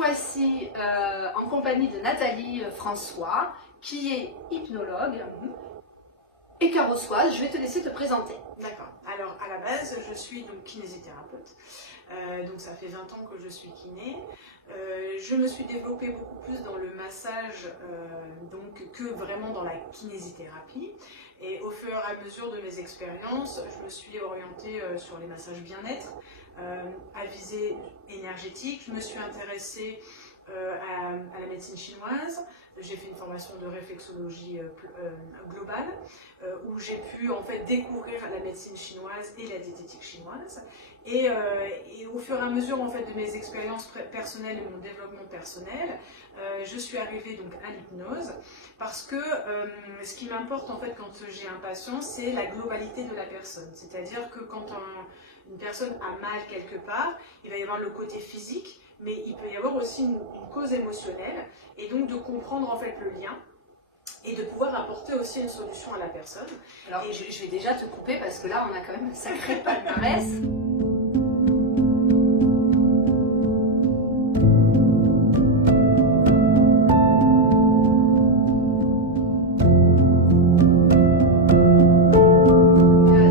voici en compagnie de Nathalie François, qui est hypnologue et carrossoise. Je vais te laisser te présenter. D'accord. Alors, à la base, je suis donc kinésithérapeute. Donc, ça fait 20 ans que je suis kiné. Je me suis développée beaucoup plus dans le massage donc, que vraiment dans la kinésithérapie. Et au fur et à mesure de mes expériences, je me suis orientée sur les massages bien-être, à visée énergétique. Je me suis intéressée à la médecine chinoise. J'ai fait une formation de réflexologie globale où j'ai pu en fait découvrir la médecine chinoise et la diététique chinoise. Et au fur et à mesure en fait de mes expériences personnelles et de mon développement personnel, je suis arrivée donc à l'hypnose parce que ce qui m'importe en fait quand j'ai un patient, c'est la globalité de la personne. C'est-à-dire que quand une personne a mal quelque part, il va y avoir le côté physique, mais il peut y avoir aussi une cause émotionnelle, et donc de comprendre en fait le lien et de pouvoir apporter aussi une solution à la personne. Alors je vais déjà te couper parce que là on a quand même un sacré palmarès.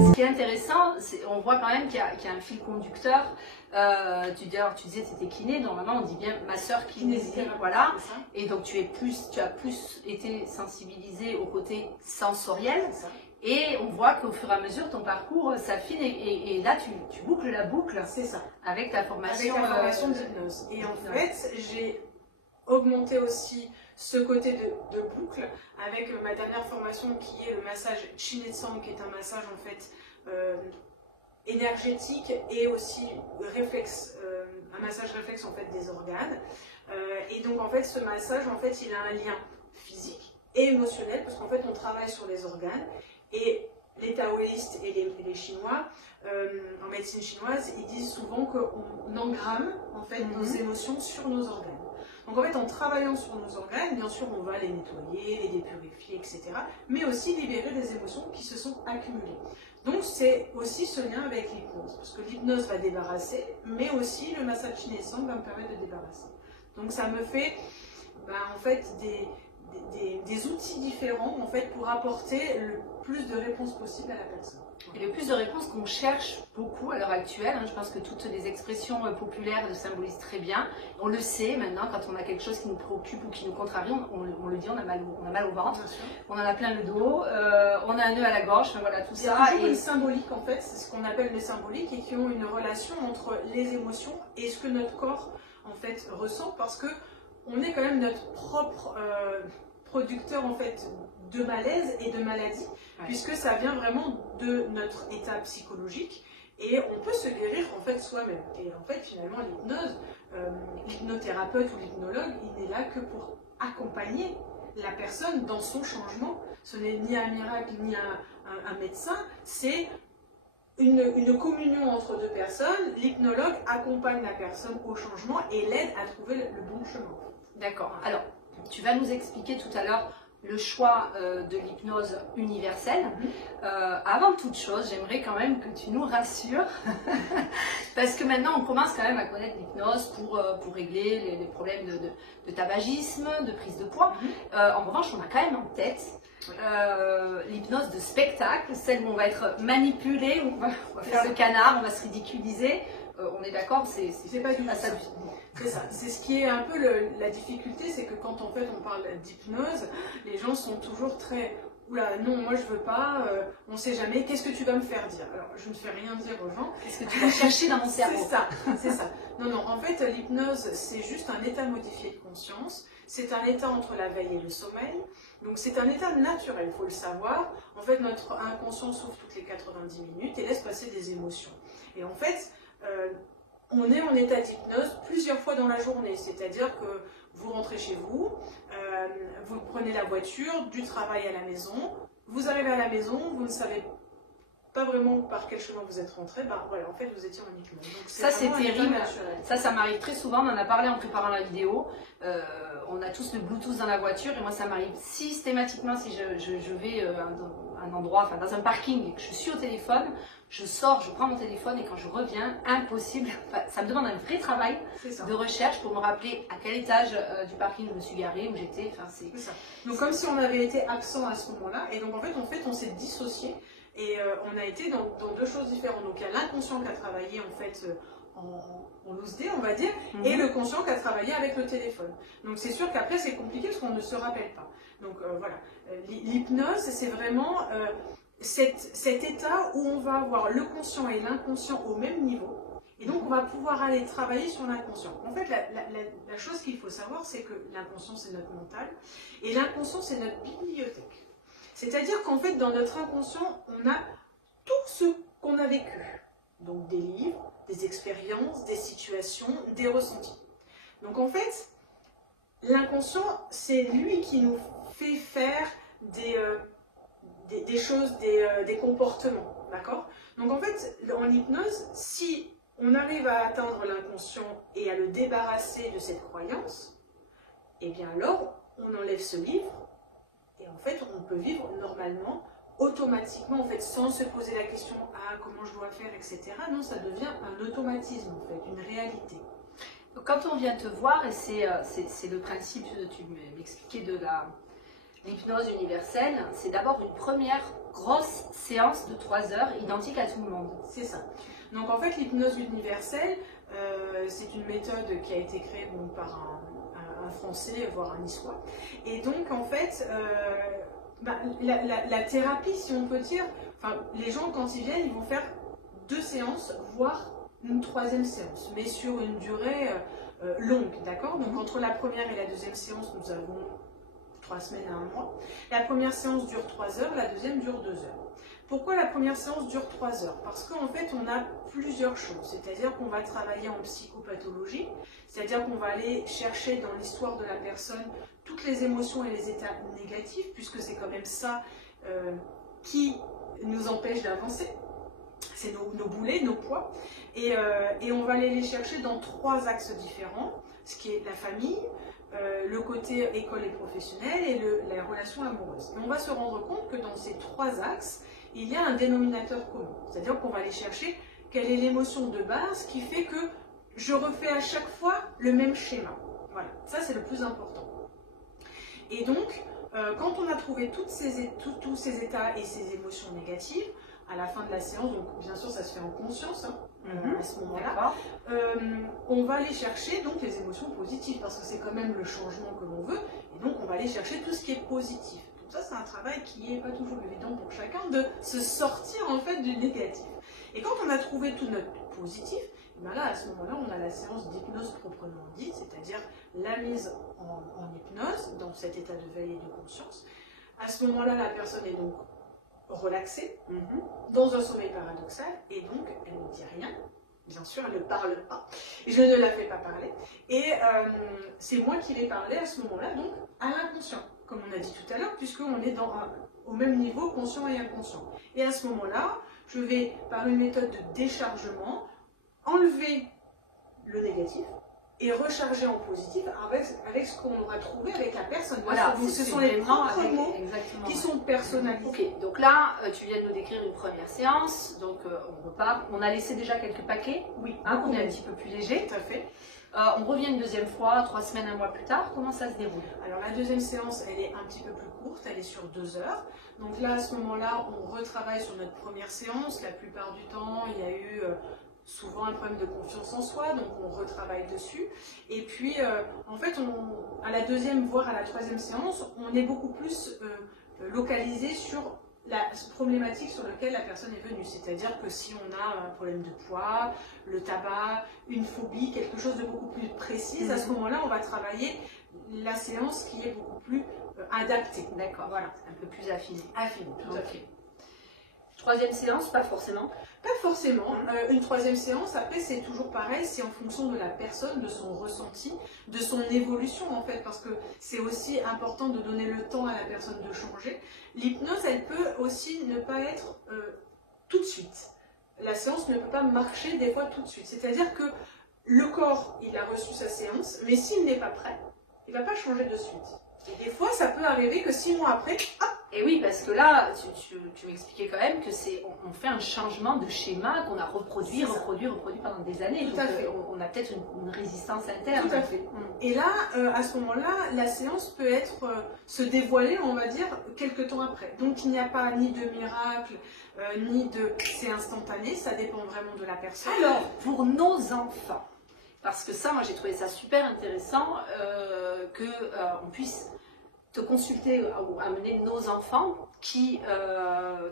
Ce qui est intéressant, on voit quand même qu'il y a un fil conducteur. Tu disais que tu étais kiné, normalement on dit bien masseur kinésithérapeute, voilà. Et donc tu as plus été sensibilisé au côté sensoriel. Et on voit qu'au fur et à mesure ton parcours s'affine et là tu boucles la boucle. C'est ça. Avec ta formation. Avec la formation d'hypnose. Et en fait, j'ai augmenté aussi ce côté de boucle avec ma dernière formation qui est le massage Chinetsang, qui est un massage en fait énergétique et aussi réflexe, un massage réflexe en fait des organes. Et donc en fait ce massage en fait il a un lien physique et émotionnel parce qu'en fait on travaille sur les organes et les taoïstes et les chinois en médecine chinoise ils disent souvent qu'on engramme en fait nos émotions sur nos organes. Donc en fait en travaillant sur nos organes, bien sûr on va les nettoyer, les dépurifier, etc. Mais aussi libérer des émotions qui se sont accumulées. Donc c'est aussi ce lien avec l'hypnose, parce que l'hypnose va débarrasser, mais aussi le massage Chinetsang va me permettre de débarrasser. Donc ça me fait en fait des outils différents en fait, pour apporter le plus de réponses possibles à la personne. Et le plus de réponses qu'on cherche beaucoup à l'heure actuelle, je pense que toutes les expressions populaires le symbolisent très bien. On le sait maintenant, quand on a quelque chose qui nous préoccupe ou qui nous contrarie, on le dit, on a mal au ventre, on en a plein le dos, on a un nœud à la gorge, voilà tout ça. Il y a toujours une symbolique en fait, c'est ce qu'on appelle les symboliques et qui ont une relation entre les émotions et ce que notre corps en fait ressent parce que on est quand même notre propre producteur en fait de malaise et de maladie, puisque ça vient vraiment de notre état psychologique et on peut se guérir en fait soi-même. Et en fait finalement l'hypnose, l'hypnothérapeute ou l'hypnologue, il n'est là que pour accompagner la personne dans son changement. Ce n'est ni un miracle ni un médecin, c'est une communion entre deux personnes. L'hypnologue accompagne la personne au changement et l'aide à trouver le bon chemin. D'accord. Alors, tu vas nous expliquer tout à l'heure le choix de l'hypnose universelle. Avant toute chose, j'aimerais quand même que tu nous rassures, parce que maintenant on commence quand même à connaître l'hypnose pour régler les problèmes de tabagisme, de prise de poids. En revanche, on a quand même en tête l'hypnose de spectacle, celle où on va être manipulé, où on va faire le canard, on va se ridiculiser. On est d'accord, c'est pas du tout ça. C'est ça. C'est ce qui est un peu la difficulté, c'est que quand en fait on parle d'hypnose, les gens sont toujours très oula, non, moi je veux pas, on sait jamais, qu'est-ce que tu vas me faire dire? Alors je ne fais rien dire aux gens. Qu'est-ce que tu vas chercher dans mon cerveau? C'est ça, c'est ça. Non, en fait l'hypnose c'est juste un état modifié de conscience, c'est un état entre la veille et le sommeil, donc c'est un état naturel, il faut le savoir. En fait notre inconscient souffle toutes les 90 minutes et laisse passer des émotions. Et en fait, on est en état d'hypnose plusieurs fois dans la journée, c'est-à-dire que vous rentrez chez vous, vous prenez la voiture, du travail à la maison, vous arrivez à la maison, vous ne savez pas vraiment par quel chemin vous êtes rentré, ben voilà, en fait vous étiez en hypnose. Donc, Ça c'est terrible, naturel. ça m'arrive très souvent, on en a parlé en préparant la vidéo, on a tous le Bluetooth dans la voiture et moi ça m'arrive systématiquement si je vais à un endroit, enfin dans un parking et que je suis au téléphone, je sors, je prends mon téléphone et quand je reviens, impossible, enfin, ça me demande un vrai travail de recherche pour me rappeler à quel étage du parking je me suis garée, où j'étais, enfin c'est ça. Donc comme si on avait été absent à ce moment-là et donc en fait on s'est dissocié. Et on a été dans deux choses différentes. Donc il y a l'inconscient qui a travaillé en fait en loose day, on va dire, et le conscient qui a travaillé avec le téléphone. Donc c'est sûr qu'après c'est compliqué parce qu'on ne se rappelle pas. Donc voilà, l'hypnose c'est vraiment cet état où on va avoir le conscient et l'inconscient au même niveau. Et donc on va pouvoir aller travailler sur l'inconscient. En fait la chose qu'il faut savoir c'est que l'inconscient c'est notre mental et l'inconscient c'est notre bibliothèque. C'est-à-dire qu'en fait, dans notre inconscient, on a tout ce qu'on a vécu. Donc des livres, des expériences, des situations, des ressentis. Donc en fait, l'inconscient, c'est lui qui nous fait faire des choses, des comportements. D'accord? Donc en fait, en hypnose, si on arrive à atteindre l'inconscient et à le débarrasser de cette croyance, eh bien alors, on enlève ce livre. Et en fait, on peut vivre normalement, automatiquement, en fait, sans se poser la question « Ah, comment je dois faire, etc. » Non, ça devient un automatisme, en fait, une réalité. Quand on vient te voir, et c'est le principe, tu m'expliquais de l'hypnose universelle, c'est d'abord une première grosse séance de 3 heures, identique à tout le monde. C'est ça. Donc en fait, l'hypnose universelle, c'est une méthode qui a été créée par un Français, voire un Niçois. Et donc, en fait, la thérapie, si on peut dire, les gens, quand ils viennent, ils vont faire 2 séances, voire une 3e séance, mais sur une durée longue, d'accord? Donc, entre la première et la 2e séance, nous avons 3 semaines à 1 mois. La première séance dure 3 heures, la 2e dure 2 heures. Pourquoi la première séance dure 3 heures? Parce qu'en fait, on a plusieurs choses. C'est-à-dire qu'on va travailler en psychopathologie, c'est-à-dire qu'on va aller chercher dans l'histoire de la personne toutes les émotions et les états négatifs, puisque c'est quand même ça qui nous empêche d'avancer. C'est nos boulets, nos poids. Et on va aller les chercher dans 3 axes différents, ce qui est la famille, le côté école et professionnel et la relation amoureuse. Et on va se rendre compte que dans ces 3 axes, il y a un dénominateur commun. C'est-à-dire qu'on va aller chercher quelle est l'émotion de base qui fait que je refais à chaque fois le même schéma. Voilà, ça c'est le plus important. Et donc, quand on a trouvé tous ces états et ces émotions négatives, à la fin de la séance, donc bien sûr ça se fait en conscience à ce moment-là, on va aller chercher donc les émotions positives parce que c'est quand même le changement que l'on veut et donc on va aller chercher tout ce qui est positif. Donc ça c'est un travail qui n'est pas toujours évident pour chacun de se sortir en fait du négatif. Et quand on a trouvé tout notre positif, et bien là à ce moment-là on a la séance d'hypnose proprement dite, c'est-à-dire la mise en hypnose dans cet état de veille et de conscience. À ce moment-là la personne est donc relaxée, dans un sommeil paradoxal, et donc elle ne dit rien, bien sûr elle ne parle pas, et je ne la fais pas parler, et c'est moi qui vais parler à ce moment-là, donc à l'inconscient, comme on a dit tout à l'heure, puisqu'on est au même niveau conscient et inconscient. Et à ce moment-là, je vais, par une méthode de déchargement, enlever le négatif, et recharger en positif avec ce qu'on aura trouvé avec la personne. Voilà, donc ce sont les propres mots qui ouais. sont personnalisés. Ok, donc là, tu viens de nous décrire une première séance, donc on repart. On a laissé déjà quelques paquets, oui, on est un petit peu plus léger. Tout à fait. On revient une 2e fois, 3 semaines, 1 mois plus tard. Comment ça se déroule? Alors la 2e séance, elle est un petit peu plus courte, elle est sur 2 heures. Donc là, à ce moment-là, on retravaille sur notre première séance. La plupart du temps, il y a eu souvent un problème de confiance en soi, donc on retravaille dessus. Et puis, en fait, à la 2e, voire à la 3e séance, on est beaucoup plus localisé sur la problématique sur laquelle la personne est venue. C'est-à-dire que si on a un problème de poids, le tabac, une phobie, quelque chose de beaucoup plus précis, à ce moment-là, on va travailler la séance qui est beaucoup plus adaptée. D'accord, voilà, un peu plus affiné. Affiné, tout à fait. 3e séance, pas forcément. Pas forcément. Une 3e séance, après, c'est toujours pareil, c'est en fonction de la personne, de son ressenti, de son évolution en fait, parce que c'est aussi important de donner le temps à la personne de changer. L'hypnose, elle peut aussi ne pas être tout de suite. La séance ne peut pas marcher des fois tout de suite. C'est-à-dire que le corps, il a reçu sa séance, mais s'il n'est pas prêt, il ne va pas changer de suite. Et des fois, ça peut arriver que 6 mois après, hop. Et oui, parce que là, tu m'expliquais quand même que on fait un changement de schéma qu'on a reproduit pendant des années. Tout à fait. On a peut-être une résistance interne. Tout à fait. Et là, à ce moment-là, la séance peut se dévoiler, on va dire, quelques temps après. Donc il n'y a pas ni de miracle, c'est instantané, ça dépend vraiment de la personne. Alors, pour nos enfants, parce que ça, moi j'ai trouvé ça super intéressant, qu'on puisse te consulter ou amener nos enfants qui,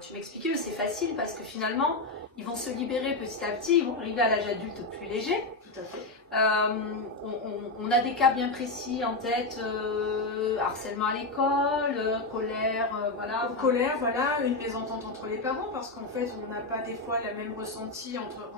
tu m'expliquais que c'est facile parce que finalement, ils vont se libérer petit à petit, ils vont arriver à l'âge adulte plus léger. Tout à fait. On a des cas bien précis en tête, harcèlement à l'école, colère, voilà. Colère, voilà, une mésentente entre les parents, parce qu'en fait, on n'a pas des fois la même ressenti entre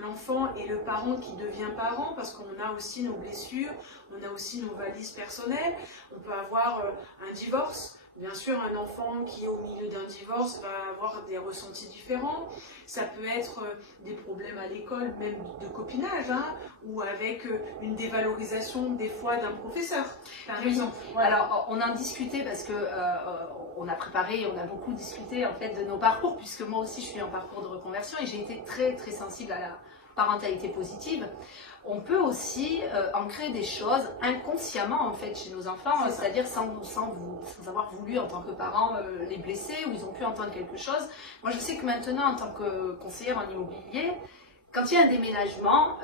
l'enfant et le parent qui devient parent, parce qu'on a aussi nos blessures, on a aussi nos valises personnelles, on peut avoir un divorce. Bien sûr, un enfant qui est au milieu d'un divorce va avoir des ressentis différents. Ça peut être des problèmes à l'école, même de copinage, hein, ou avec une dévalorisation des fois d'un professeur, par exemple. Voilà. Alors, on en discutait parce que on a préparé, on a beaucoup discuté en fait de nos parcours, puisque moi aussi je suis en parcours de reconversion et j'ai été très très sensible à la parentalité positive. On peut aussi ancrer des choses inconsciemment en fait chez nos enfants, c'est-à-dire sans avoir voulu en tant que parents les blesser ou ils ont pu entendre quelque chose. Moi je sais que maintenant en tant que conseillère en immobilier, quand il y a un déménagement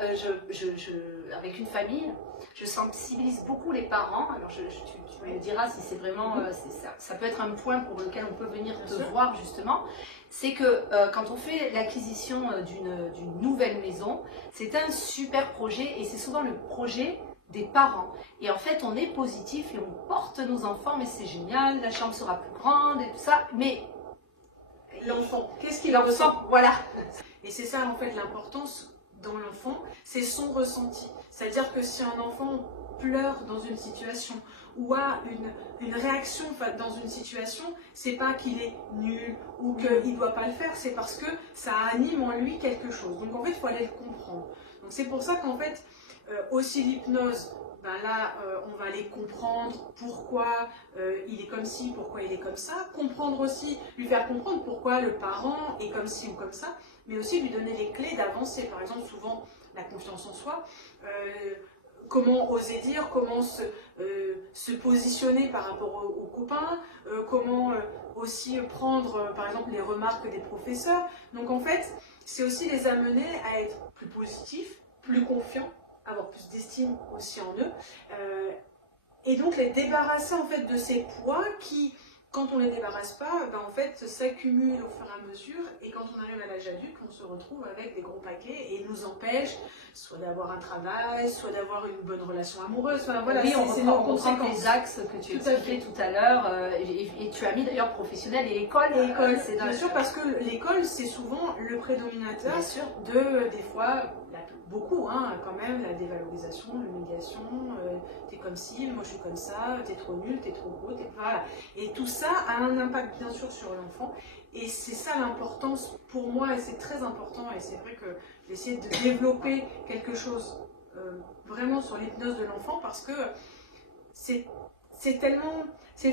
avec une famille, je sensibilise beaucoup les parents. Alors tu me diras si c'est vraiment, ça peut être un point pour lequel on peut venir te voir justement. C'est que quand on fait l'acquisition d'une nouvelle maison, c'est un super projet et c'est souvent le projet des parents. Et en fait, on est positif et on porte nos enfants, mais c'est génial, la chambre sera plus grande et tout ça. Mais l'enfant, qu'est-ce qu'il ressent? Voilà. Et c'est ça en fait l'importance dans l'enfant, c'est son ressenti. C'est-à-dire que si un enfant pleure dans une situation ou a une réaction dans une situation, c'est pas qu'il est nul ou qu'il ne doit pas le faire, c'est parce que ça anime en lui quelque chose. Donc en fait, il faut aller le comprendre. Donc c'est pour ça qu'en fait, aussi l'hypnose, ben là, on va aller comprendre pourquoi il est comme ci, pourquoi il est comme ça. Comprendre aussi, lui faire comprendre pourquoi le parent est comme ci ou comme ça, mais aussi lui donner les clés d'avancer. Par exemple, souvent, la confiance en soi. Comment oser dire, comment se positionner par rapport aux copains, comment aussi prendre par exemple les remarques des professeurs. Donc en fait, c'est aussi les amener à être plus positifs, plus confiants, avoir plus d'estime aussi en eux, et donc les débarrasser en fait de ces poids qui, quand on les débarrasse pas, ben en fait s'accumulent au fur et à mesure, et quand on arrive à l'âge adulte, on se retrouve avec des gros paquets et nous empêche soit d'avoir un travail, soit d'avoir une bonne relation amoureuse. Enfin, voilà, oui, on reprend les axes que tu expliquais tout à l'heure, et tu as mis d'ailleurs professionnel et école. C'est bien sûr, parce que l'école c'est souvent le prédominateur des fois. Beaucoup, hein, quand même, la dévalorisation, l'humiliation, t'es comme ci, moi je suis comme ça, t'es trop nul, t'es trop gros, voilà. Et tout ça a un impact bien sûr sur l'enfant, et c'est ça l'importance pour moi, et c'est très important, et c'est vrai que j'ai essayé de développer quelque chose vraiment sur l'hypnose de l'enfant, parce que c'est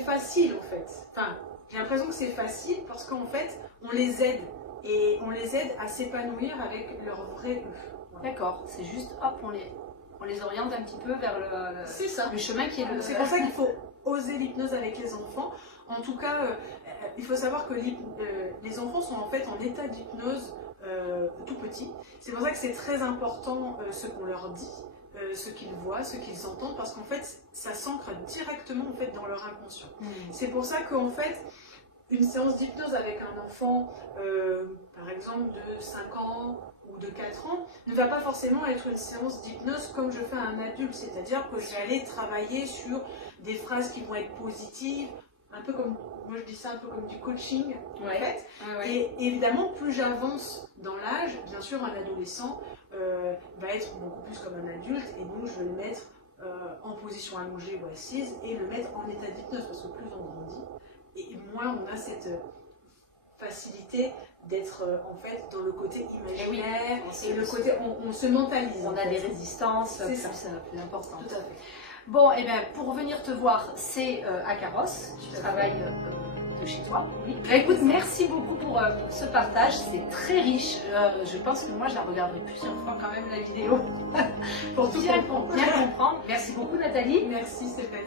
facile en fait. Enfin, j'ai l'impression que c'est facile parce qu'en fait, on les aide, et on les aide à s'épanouir avec leur vrai eux. D'accord, c'est juste, hop, on les oriente un petit peu vers le chemin qui est le... C'est pour ça qu'il faut oser l'hypnose avec les enfants. En tout cas, il faut savoir que les enfants sont en fait en état d'hypnose tout petit. C'est pour ça que c'est très important ce qu'on leur dit, ce qu'ils voient, ce qu'ils entendent, parce qu'en fait, ça s'ancre directement en fait, dans leur inconscient. C'est pour ça qu'en fait, une séance d'hypnose avec un enfant, par exemple de 5 ans ou de 4 ans, ne va pas forcément être une séance d'hypnose comme je fais à un adulte, c'est-à-dire que je vais aller travailler sur des phrases qui vont être positives, un peu comme, moi je dis ça un peu comme du coaching en fait. Et évidemment, plus j'avance dans l'âge, bien sûr un adolescent va être beaucoup plus comme un adulte, et donc je vais le mettre en position allongée ou assise et le mettre en état d'hypnose, parce que plus on grandit, et moins on a faciliter d'être en fait dans le côté imaginaire et le côté on se mentalise. On a des résistances C'est ça. plus importantes. Tout à fait. Bon, et bien pour venir te voir, c'est à Carrosse, tu travailles de chez toi. Oui. Écoute, merci beaucoup pour ce partage, c'est très riche. Je pense que moi je la regarderai plusieurs fois quand même la vidéo pour bien comprendre. Merci beaucoup Nathalie. Merci Stéphanie.